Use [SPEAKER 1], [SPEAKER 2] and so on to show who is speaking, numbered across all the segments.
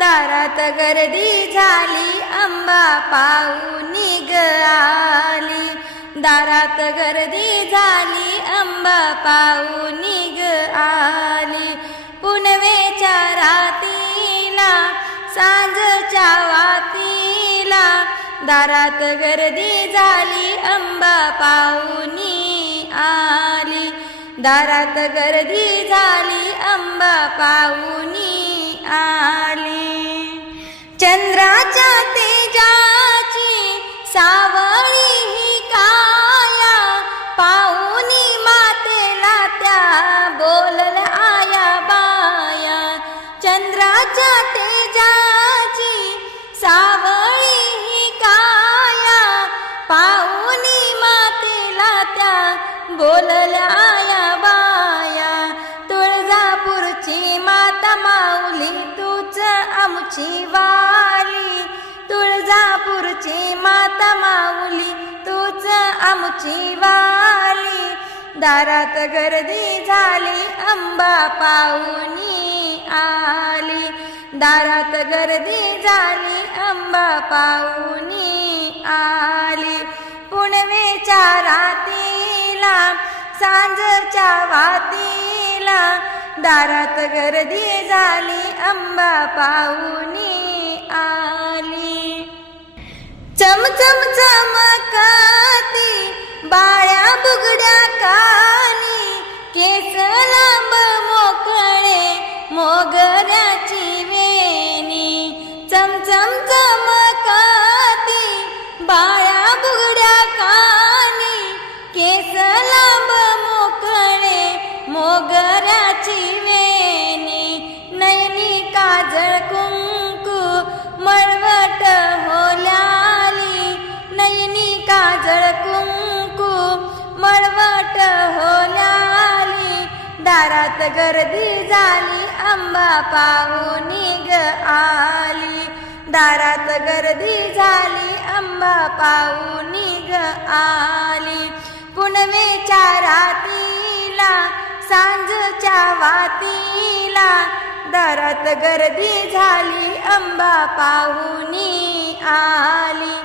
[SPEAKER 1] दारात गर्दी झाली आंबा पाऊनी आली दारात गर्दी झाली आंबा पाऊनी आली पुनवेच्या रातीला सांजच्या वातीला दारात गर्दी झाली आंबा पाऊनी आली. दारात गर्दी झाली आंबा पाऊनी आली. चंद्राच्या तेजाची सावळी ही काया. पाऊनी मातेला त्या बोलल आया बाया. चंद्राच्या तेजाची सावळी ही काया. पाऊनी मातेला त्या बोलल्या आमची वाली तुळजापूरची माता माऊली तूच आमची वाली. दारात गर्दी झाली आंबा पाऊनी आली. दारात गर्दी झाली आंबा पाऊनी आली. पुणवेच्या रातीला सांजच्या वातीला दारात गर्दी झाली आंबा पाहुनी आली. चमचम चमकाती बाळ्या बुगड्या कानी केस लांब मोकळे मोगऱ्याची वेणी. चमचम चमकाती बाळ्या दारात गर्दी झाली आंबा पाहुनी ग आली. दारात गर्दी झाली आंबा पाहुनी ग आली. पुनवेच्या रातीला सांजच्या वातीला दारात गर्दी झाली आंबा पाहुनी आली.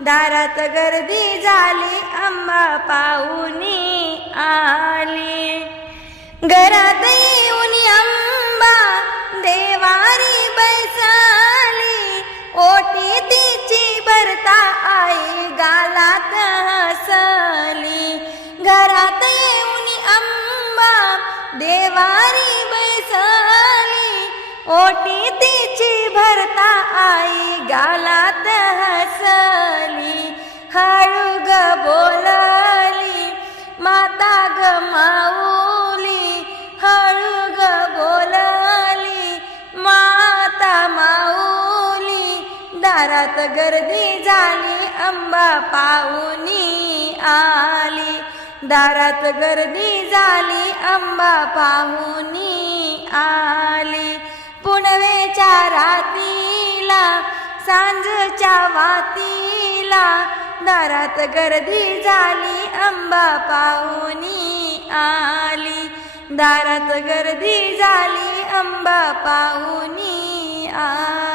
[SPEAKER 1] दारात गर्दी झाली आंबा पाहुनी आली. घरात येऊन अंबा देवारी बैसाली. ओटी तिची भरता आई गालात हसली. घरात येऊन अंबा देवारी बैसाली. ओटी तिची भरता आई गालात हसली. हळू ग घरात गर्दी झाली अंबा पाहुनी आली. दारात गर्दी झाली अंबा पाहुनी आली. पुनवेच्या रातीला सांजच्या वातीला दारात गर्दी झाली अंबा पाहुनी आली. दारात गर्दी झाली अंबा पाहुनी आली.